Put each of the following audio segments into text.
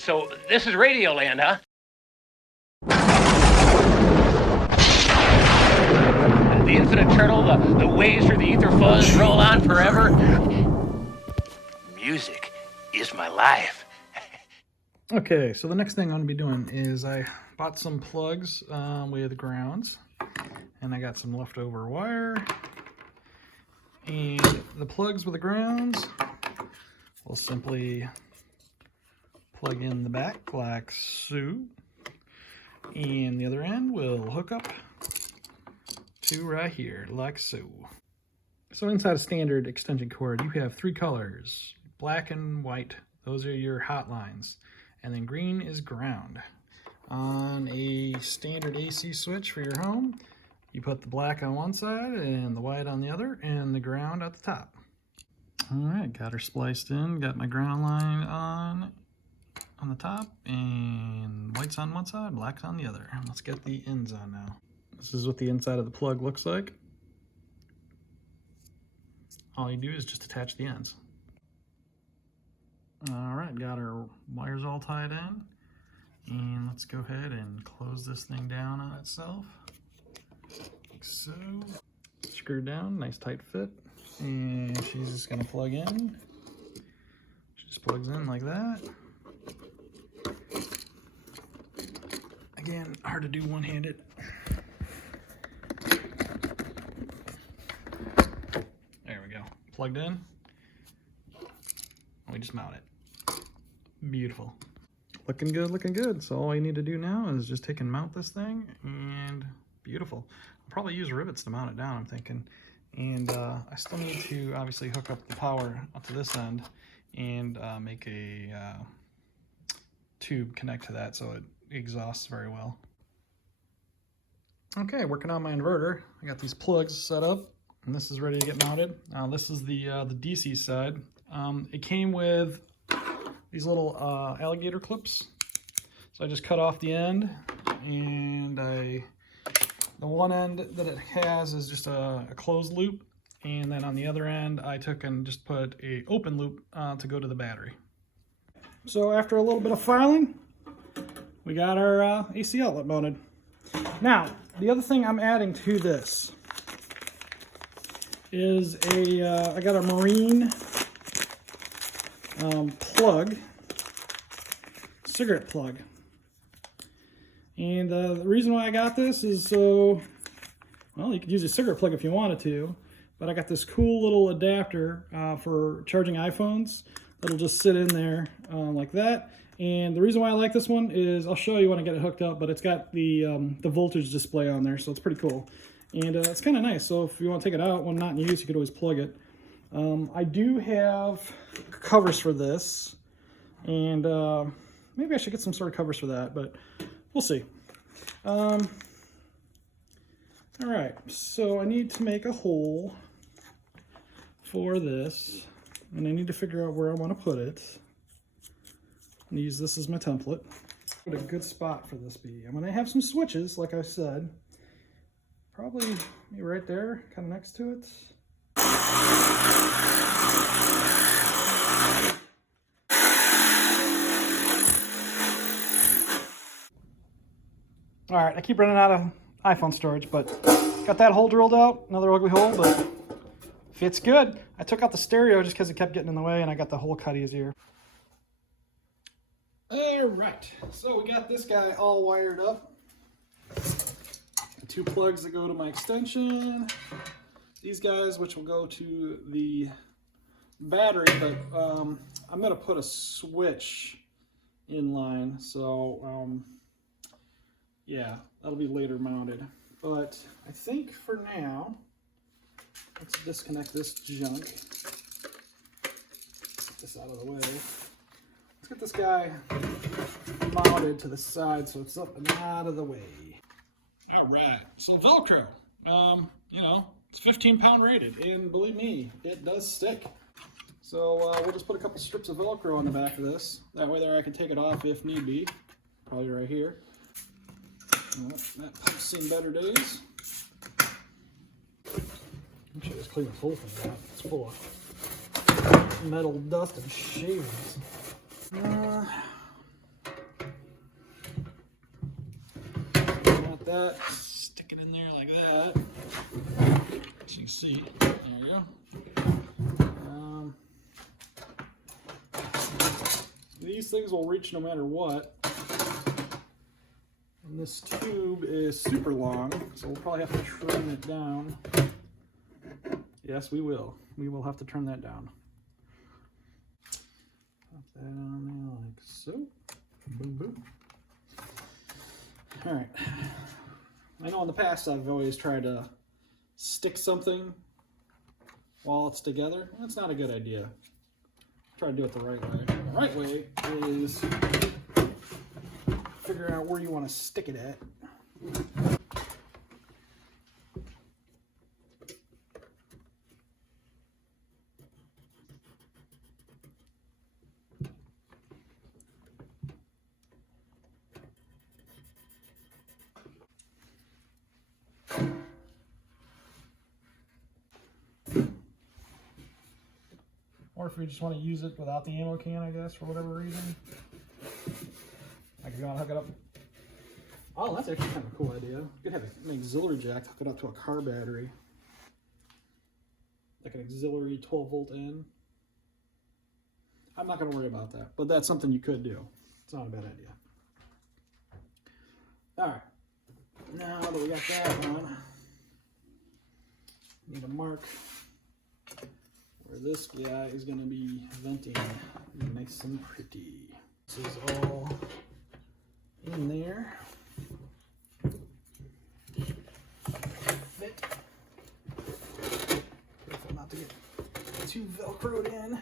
So this is Radioland, huh? The infinite turtle, the waves through the ether fuzz roll on forever. Music is my life. Okay, so the next thing I'm going to be doing is I bought some plugs with grounds, and I got some leftover wire. And the plugs with the grounds, we'll simply plug in the back like so, and the other end will hook up to right here like so. So inside a standard extension cord, you have 3 colors, black and white. Those are your hot lines, and then green is ground. On a standard AC switch for your home, you put the black on one side and the white on the other, and the ground at the top. All right, got her spliced in, got my ground line on the top, and white's on one side, black's on the other. Let's get the ends on now. This is what the inside of the plug looks like. All you do is just attach the ends. All right, got our wires all tied in, and let's go ahead and close this thing down on itself, like so. Screwed down, nice tight fit, and she's just gonna plug in. She just plugs in like that. Again, hard to do one-handed. There we go, plugged in. We just mount it. Beautiful. Looking good, looking good. So all I need to do now is just take and mount this thing, and beautiful. I'll probably use rivets to mount it down, I'm thinking. And I still need to obviously hook up the power up to this end and make a tube connect to that so it exhausts very well. Okay, working on my inverter. I got these plugs set up, and this is ready to get mounted. This is the DC side. It came with these little alligator clips, so I just cut off the end, and the one end that it has is just a closed loop, and then on the other end I took and just put a open loop to go to the battery. So after a little bit of filing, we got our AC outlet mounted. Now the other thing I'm adding to this is I got a marine plug, cigarette plug, and the reason why I got this is so, well, you could use a cigarette plug if you wanted to, but I got this cool little adapter for charging iPhones that'll just sit in there like that. And the reason why I like this one is, I'll show you when I get it hooked up, but it's got the voltage display on there, so it's pretty cool. And it's kind of nice, so if you want to take it out when not in use, you could always plug it. I do have covers for this, and maybe I should get some sort of covers for that, but we'll see. All right, so I need to make a hole for this, and I need to figure out where I want to put it. I'm gonna use this as my template. What a good spot for this be? I'm gonna have some switches, like I said. Probably maybe right there, kind of next to it. All right, I keep running out of iPhone storage, but got that hole drilled out. Another ugly hole, but fits good. I took out the stereo just because it kept getting in the way, and I got the hole cut easier. All right, so we got this guy all wired up. 2 plugs that go to my extension. These guys, which will go to the battery, but I'm gonna put a switch in line, so yeah, that'll be later mounted. But I think for now, let's disconnect this junk. Get this out of the way. Let's get this guy mounted to the side so it's up and out of the way. All right, so Velcro, you know, it's 15-pound rated, and believe me, it does stick. So we'll just put a couple strips of Velcro on the back of this. That way there I can take it off if need be. Probably right here. Well, that pump's seen better days. I should just clean this whole thing out. It's full of metal dust and shavings. that. Stick it in there like that. As you can see, there you go. These things will reach no matter what. And this tube is super long, so we'll probably have to trim it down. Yes, we will. We will have to trim that down. Pop that on there like so. Boom, boom. All right. I know in the past I've always tried to stick something while it's together. That's not a good idea. Try to do it the right way. The right way is figure out where you want to stick it at. Or if you just want to use it without the ammo can, I guess, for whatever reason. I could go and hook it up. Oh, that's actually kind of a cool idea. You could have an auxiliary jack, hook it up to a car battery. Like an auxiliary 12-volt in. I'm not going to worry about that, but that's something you could do. It's not a bad idea. Alright. Now that we got that on, need to mark where this guy is going to be venting nice and pretty. This is all in there. Fit. Careful not to get too velcroed in.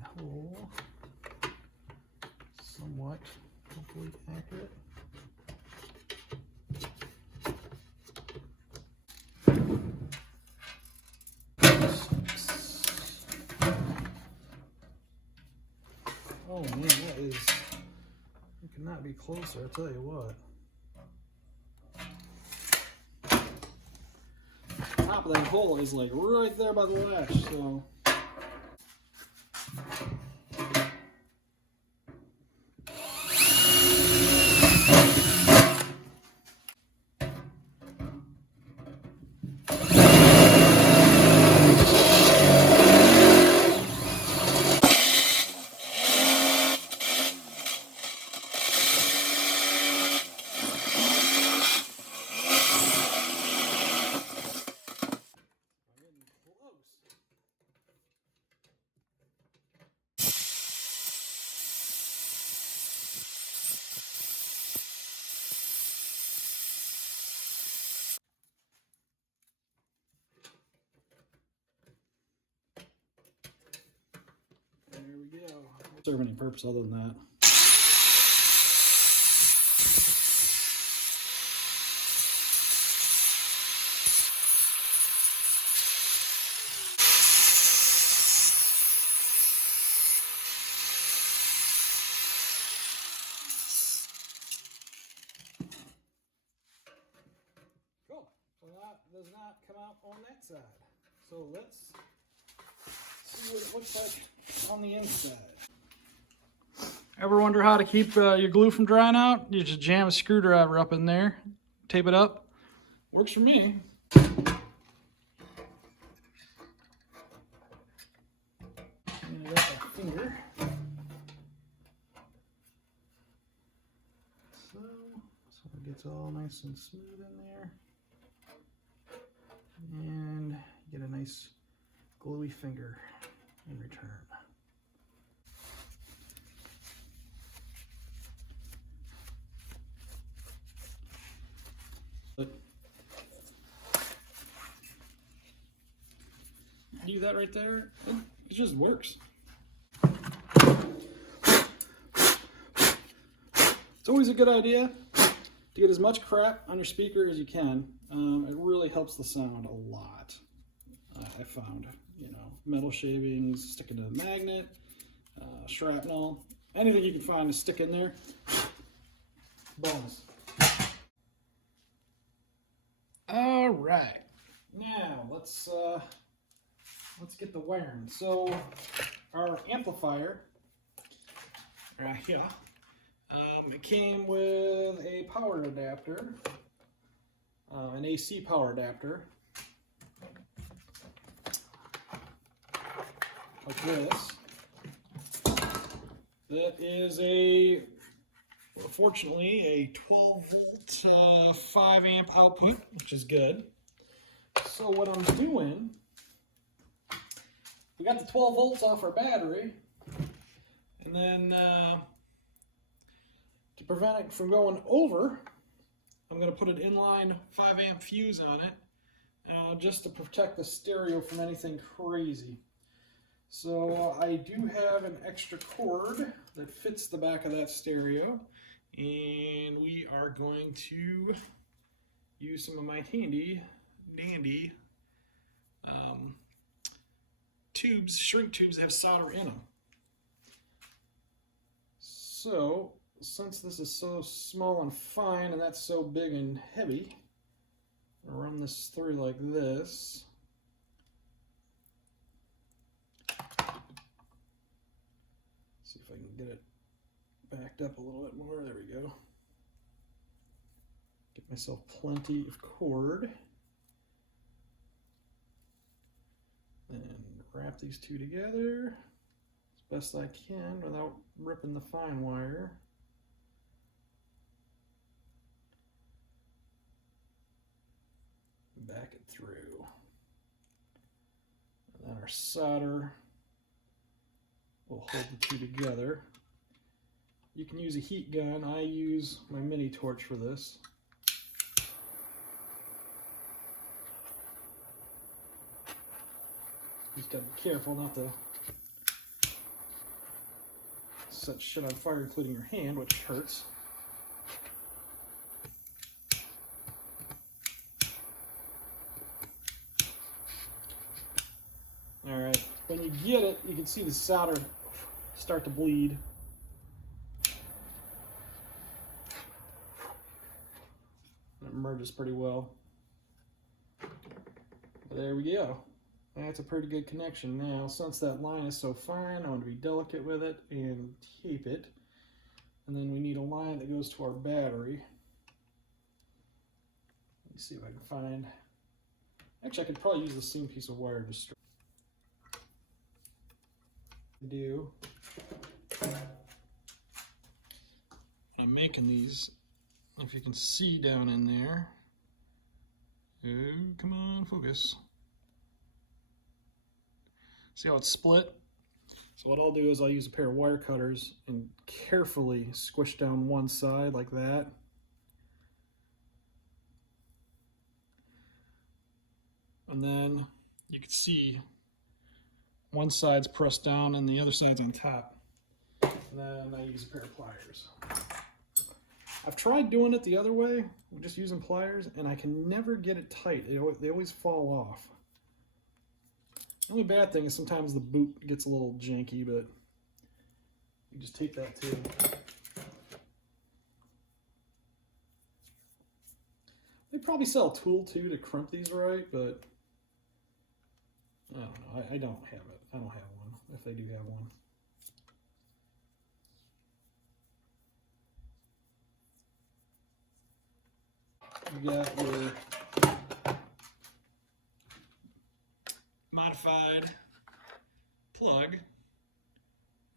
The hole somewhat, hopefully accurate. Oh man, that is, you cannot be closer, I'll tell you what. The top of that hole is like right there by the latch, so. There we go. Won't serve any purpose other than that. Cool. So that does not come out on that side. So let's see what it looks like on the inside. Ever wonder how to keep your glue from drying out? You just jam a screwdriver up in there, tape it up. Works for me. And I got my finger. So it gets all nice and smooth in there. And you get a nice gluey finger in return. Do that right there, it just works. It's always a good idea to get as much crap on your speaker as you can. It really helps the sound a lot. I found, you know, metal shavings, sticking to a magnet, shrapnel, anything you can find to stick in there. Bonus. All right, now let's get the wiring. So our amplifier right here It came with a power adapter, an AC power adapter, like this. That is fortunately a 12 volt 5 amp output, which is good. So what I'm doing, we got the 12 volts off our battery, and then to prevent it from going over, I'm going to put an inline 5 amp fuse on it, just to protect the stereo from anything crazy. So I do have an extra cord that fits the back of that stereo, and we are going to use some of my handy dandy tubes, shrink tubes that have solder in them. So since this is so small and fine and that's so big and heavy, I'll run this through like this. See if I can get it backed up a little bit more. There we go. Get myself plenty of cord. And wrap these two together as best I can without ripping the fine wire. Back it through. And then our solder will hold the two together. You can use a heat gun. I use my mini torch for this. Just gotta be careful not to set shit on fire, including your hand, which hurts. Alright, when you get it, you can see the solder start to bleed. It merges pretty well. There we go. That's a pretty good connection. Now, since that line is so fine, I want to be delicate with it and tape it. And then we need a line that goes to our battery. Let me see if I can find... Actually, I could probably use the same piece of wire just straight. I'm making these, if you can see down in there. Oh, come on, focus. See how it's split? So what I'll do is I'll use a pair of wire cutters and carefully squish down one side like that. And then you can see one side's pressed down and the other side's on top. And then I use a pair of pliers. I've tried doing it the other way, just using pliers, and I can never get it tight. They always fall off. The only bad thing is sometimes the boot gets a little janky, but you just take that too. They probably sell a tool too to crimp these right, but I don't know. I don't have it. I don't have one, if they do have one. You got your modified plug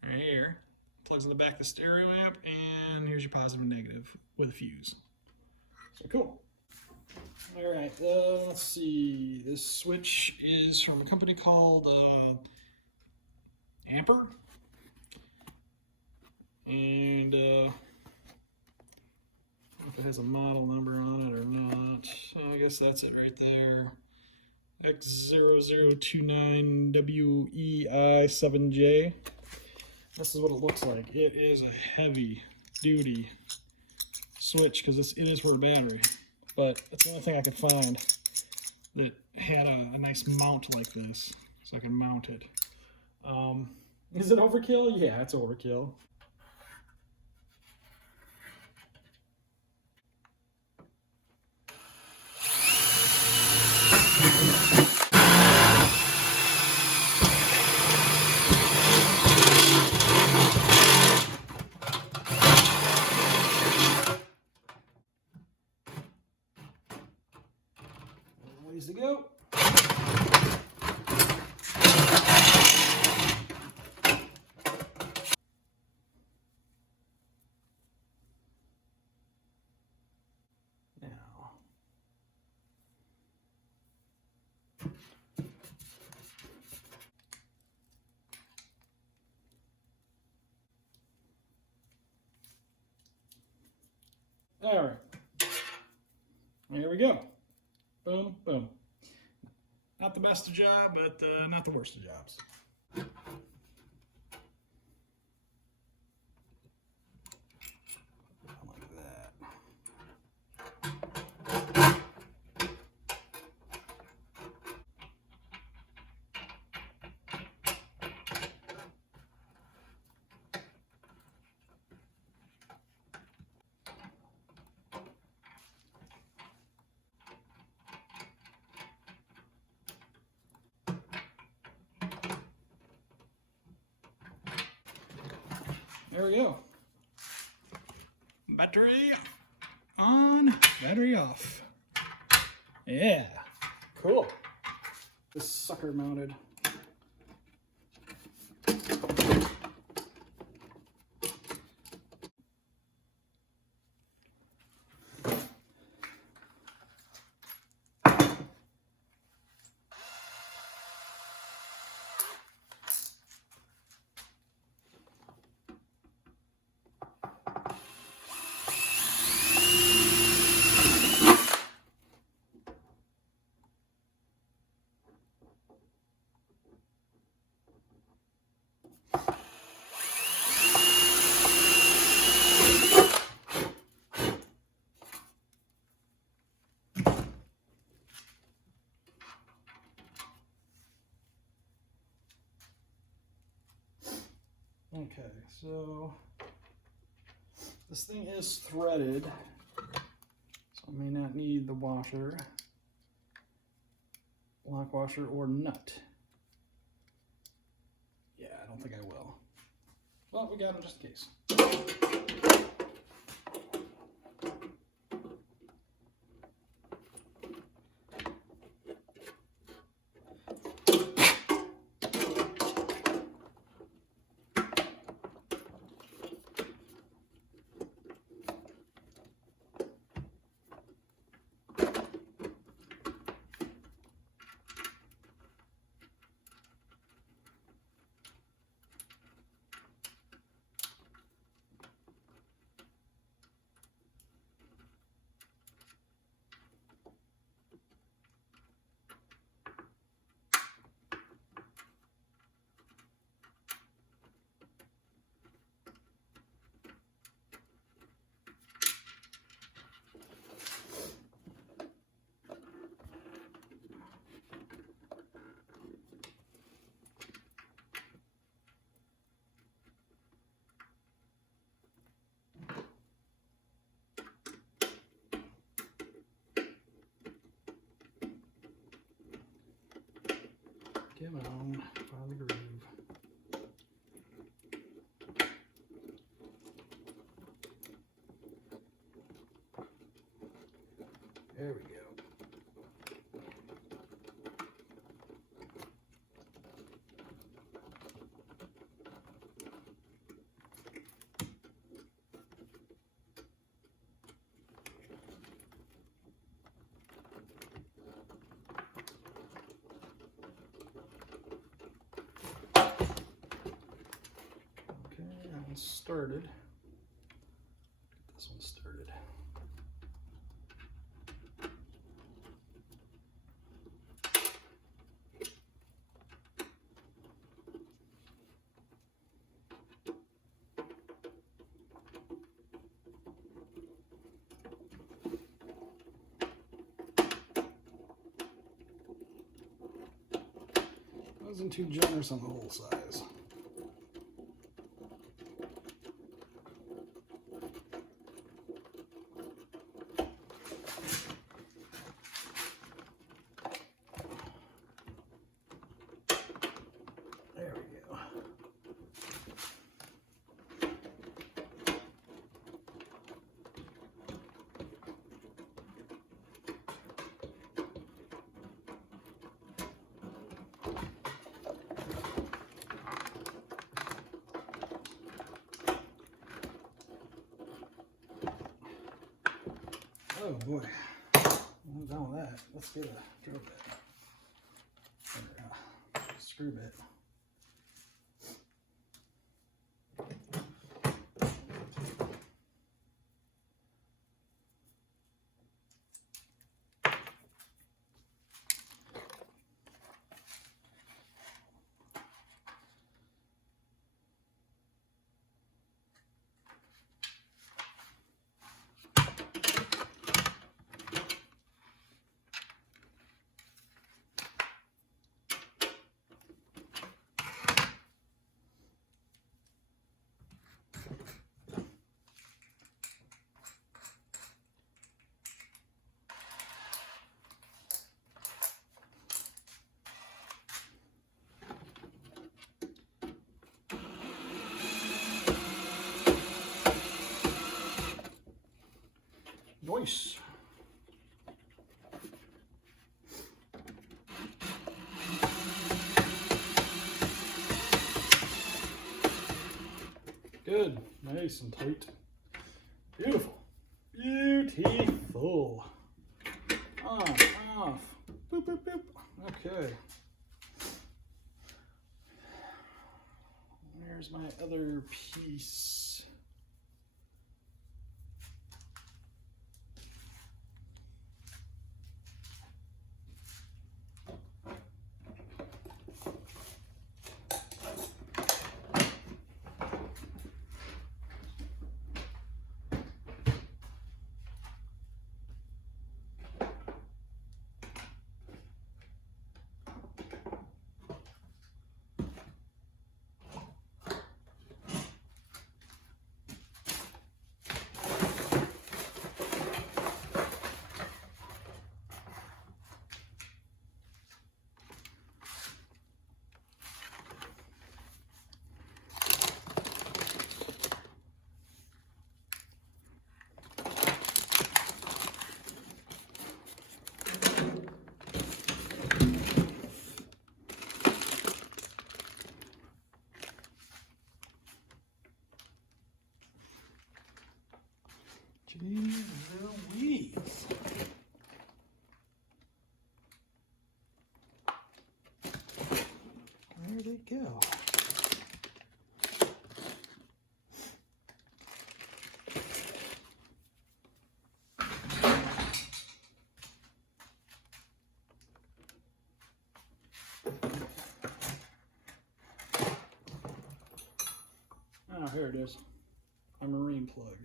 right here. Plugs in the back of the stereo amp, and here's your positive and negative with a fuse. So cool. All right, let's see. This switch is from a company called Amper, and I don't know if it has a model number on it or not. I guess that's it right there. X0029WEI7J. This is what it looks like. It is a heavy duty switch because it is for a battery. But that's the only thing I could find that had a nice mount like this, so I can mount it. Is it overkill? Yeah, it's overkill. ready to go. Now, all right, there we go. Boom, boom. Not the best of job, but not the worst of jobs. Like that. There we go. Battery on, battery off. Yeah, cool. This sucker mounted. Okay, so this thing is threaded, so I may not need the washer, lock washer, or nut. Yeah, I don't think I will. Well, we got them just in case. Come on, find the groove. There we go. Started. Get this one started. Wasn't too generous on the hole size. Oh boy. I'm done with that. Let's get a drill bit. Or screw bit. Nice. Good. Nice and tight. Beautiful. Beautiful. On, off. Boop, boop, boop. Okay. Where's my other piece? Jeez Louise. Where'd it go? Oh, here it is. A marine plug.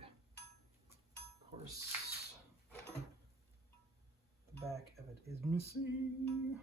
Of course, the back of it is missing.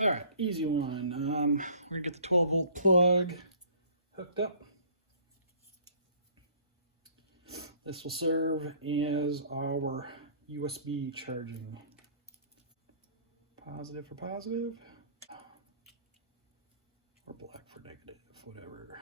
All right, easy one. We're gonna get the 12-volt plug hooked up. This will serve as our USB charging. Positive for positive, or black for negative, whatever.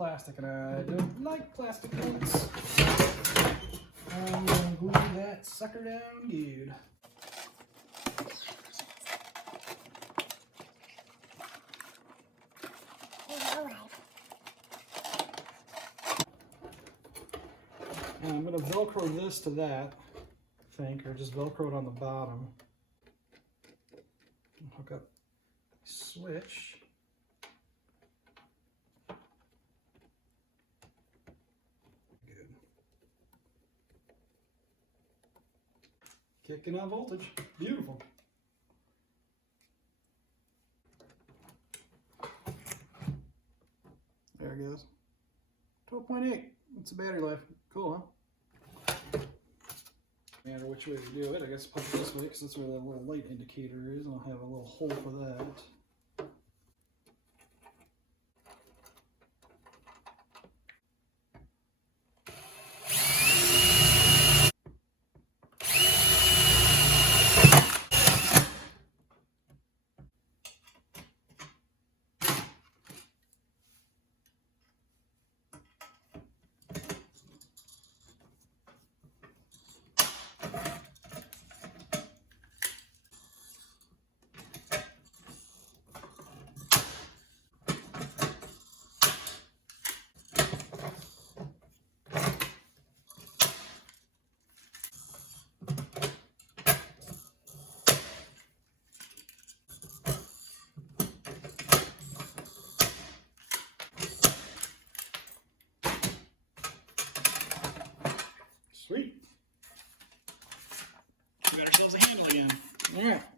plastic, and I don't like plastic ones. I'm gonna glue that sucker down good. And I'm going to Velcro this to that, I think, or just Velcro it on the bottom. Hook up the switch. Good. Kicking on voltage. Beautiful. There it goes. 12.8. That's the battery life. Cool, huh? No matter which way to do it, I guess put it this way because that's where the little light indicator is, and I'll have a little hole for that. Sweet. We got ourselves a handle again. All right.